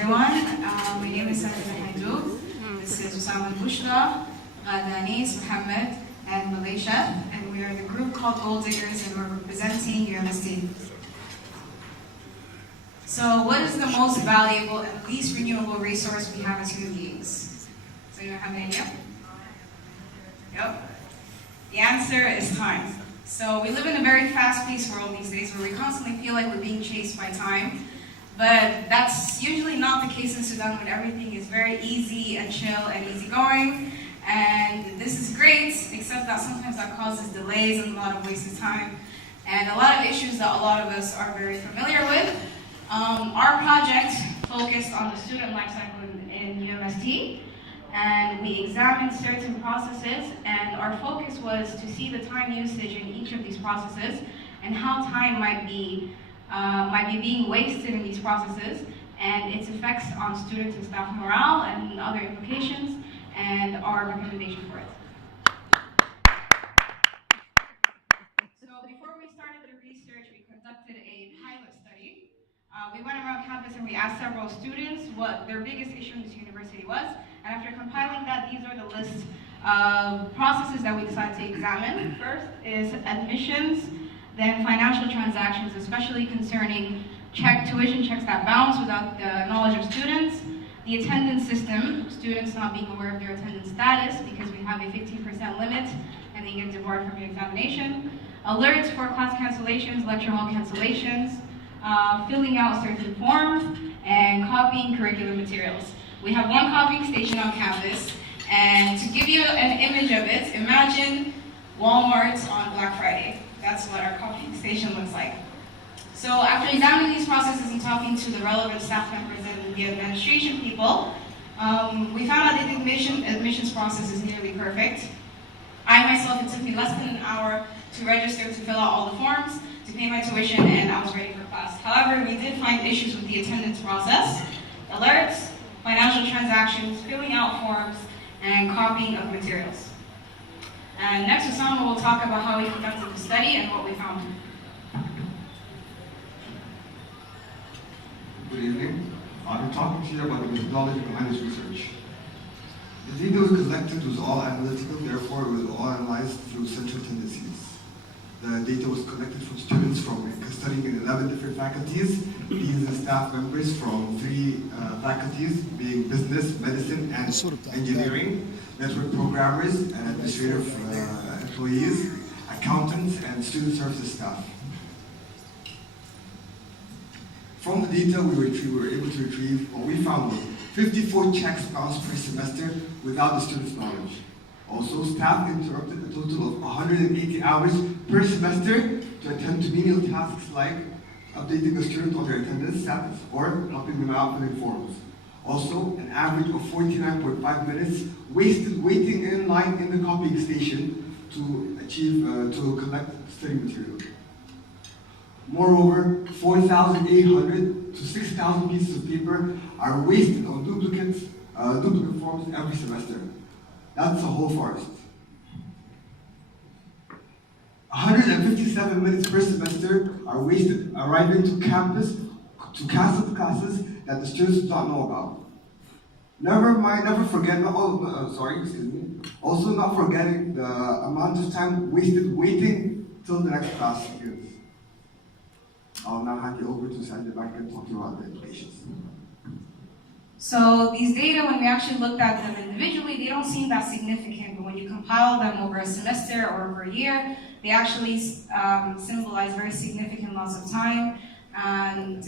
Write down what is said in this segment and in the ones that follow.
everyone. My name is Salud. This is Usama Bushra, Ghadanis, Mohammed, and Malaysia, and we are the group called Gold Diggers, and we're representing UMST. So, what is the most valuable and least renewable resource we have as human beings? So, you have an idea? Yep. The answer is time. So, we live in a very fast-paced world these days where we constantly feel like we're being chased by time. But that's usually not the case in Sudan when everything is very easy and chill and easygoing. And this is great, except that sometimes that causes delays and a lot of wasted time. And a lot of issues that a lot of us are very familiar with. Our project focused on the student life cycle in UMST. And we examined certain processes, and our focus was to see the time usage in each of these processes and how time might be being wasted in these processes and its effects on students and staff morale and other implications, and our recommendation for it. So before we started the research, we conducted a pilot study. We went around campus and we asked several students what their biggest issue in this university was, and after compiling that, these are the list of processes that we decided to examine. First is admissions, then financial transactions, especially concerning tuition checks that bounce without the knowledge of students, the attendance system, students not being aware of their attendance status because we have a 15% limit and they get debarred from your examination, alerts for class cancellations, lecture hall cancellations, filling out certain forms, and copying curriculum materials. We have one copying station on campus, and to give you an image of it, imagine Walmart on Black Friday. That's what our copying station looks like. So after examining these processes and talking to the relevant staff members and the administration people, we found out that the admissions process is nearly perfect. I myself, it took me less than an hour to register, to fill out all the forms, to pay my tuition, and I was ready for class. However, we did find issues with the attendance process, alerts, financial transactions, filling out forms, and copying of materials. And next, Osama will talk about how we conducted the study and what we found. Good evening. I'm talking to you about the methodology behind this research. The data we collected was all analytical, therefore it was all analyzed through central tendencies. The data was collected from students studying in 11 different faculties. These are staff members from 3 faculties, being business, medicine, and engineering, network programmers, and administrative employees, accountants, and student services staff. From the data we were able to retrieve, what we found was 54 checks bounced per semester without the student's knowledge. Also, staff interrupted a total of 180 hours per semester to attend to menial tasks like updating a student on their attendance status or helping them out filling forms. Also, an average of 49.5 minutes wasted waiting in line in the copying station to collect study material. Moreover, 4,800 to 6,000 pieces of paper are wasted on duplicate forms every semester. That's a whole forest. 157 minutes per semester are wasted arriving to campus to cancel classes that the students do not know about. Also not forgetting the amount of time wasted waiting till the next class begins. I'll now hand you over to Sanjay back and talk to you about the implications. So these data, when we actually looked at them individually, they don't seem that significant, but when you compile them over a semester or over a year, they actually symbolize very significant loss of time and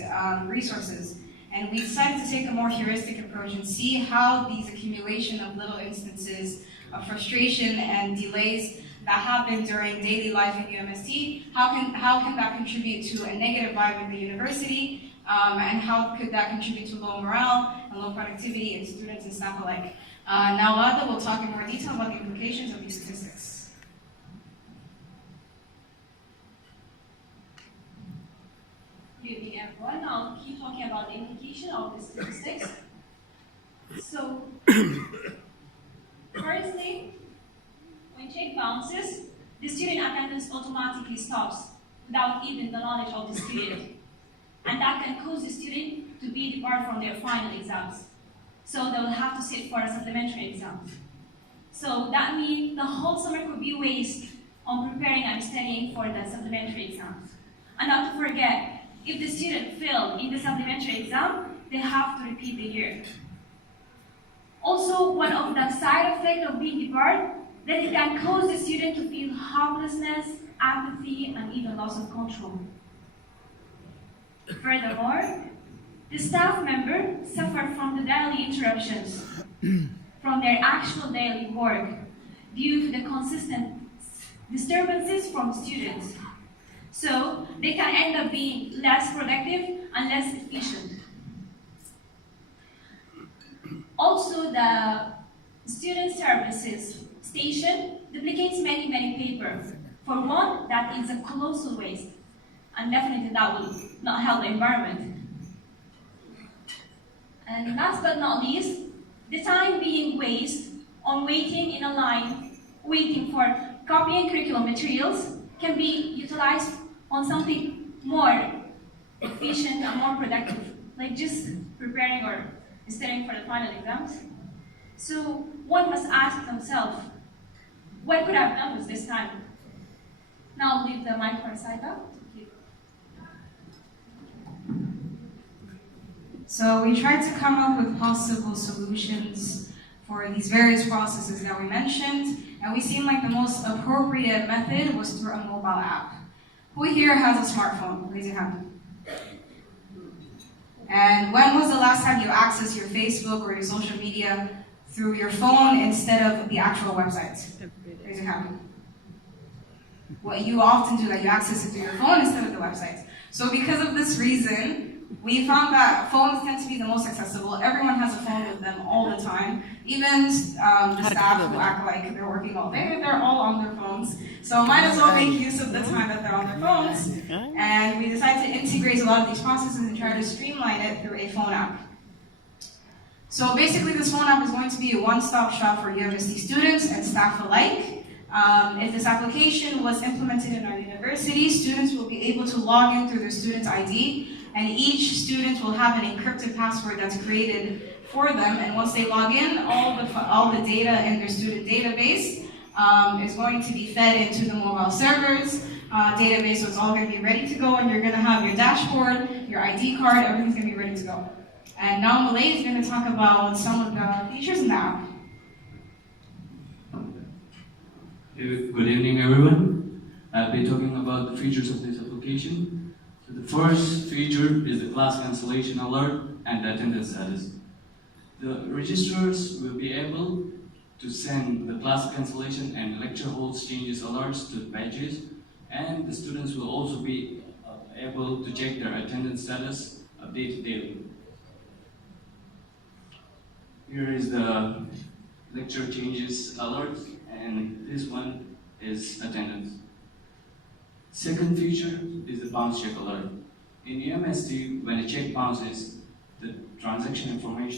resources. And we decided to take a more heuristic approach and see how these accumulation of little instances of frustration and delays that happen during daily life in UMST, how can that contribute to a negative vibe in the university, and how could that contribute to low morale and low productivity in students and staff alike. Now Lada will talk in more detail about the implications of these statistics. Good evening everyone. I'll keep talking about the implication of the statistics. So, firstly, when check bounces, the student attendance automatically stops without even the knowledge of the student. And that can cause the student to be debarred from their final exams. So they will have to sit for a supplementary exam. So that means the whole summer could be wasted on preparing and studying for the supplementary exams. And not to forget, if the student failed in the supplementary exam, they have to repeat the year. Also, one of the side effects of being debarred, that it can cause the student to feel helplessness, apathy, and even loss of control. Furthermore, the staff member suffer from the daily interruptions from their actual daily work due to the consistent disturbances from students. So they can end up being less productive and less efficient. Also, the student services station duplicates many papers. For one, that is a colossal waste, and definitely that will not help the environment. And last but not least, the time being wasted on waiting in a line, waiting for copying curriculum materials, can be utilized on something more efficient and more productive, like just preparing or studying for the final exams. So one must ask themselves, what could I have done with this time? Now I'll leave the mic for Saida. So we tried to come up with possible solutions for these various processes that we mentioned, and we seemed like the most appropriate method was through a mobile app. Who here has a smartphone? Raise your hand. And when was the last time you accessed your Facebook or your social media through your phone instead of the actual website? Raise your hand. What you often do, that you access it through your phone instead of the website. So because of this reason, we found that phones tend to be the most accessible. Everyone has a phone with them all the time. Even the staff who act like they're working all day, they're all on their phones. So might as well make use of the time that they're on their phones. And we decided to integrate a lot of these processes and try to streamline it through a phone app. So basically this phone app is going to be a one-stop shop for UMSD students and staff alike. If this application was implemented in our university, students will be able to log in through their student ID, and each student will have an encrypted password that's created for them. And once they log in, all the data in their student database is going to be fed into the mobile servers database, so it's all going to be ready to go, and you're going to have your dashboard, your ID card, everything's going to be ready to go. And now Malay is going to talk about some of the features in the app. Good evening, everyone. I'll be talking about the features of this application. So the first feature is the class cancellation alert and attendance status. The registrars will be able to send the class cancellation and lecture holds changes alerts to the badges, and the students will also be able to check their attendance status updated daily. Here is the lecture changes alert, and this one is attendance. Second feature is the bounce check alert. In UMSD, when a check bounces, the transaction information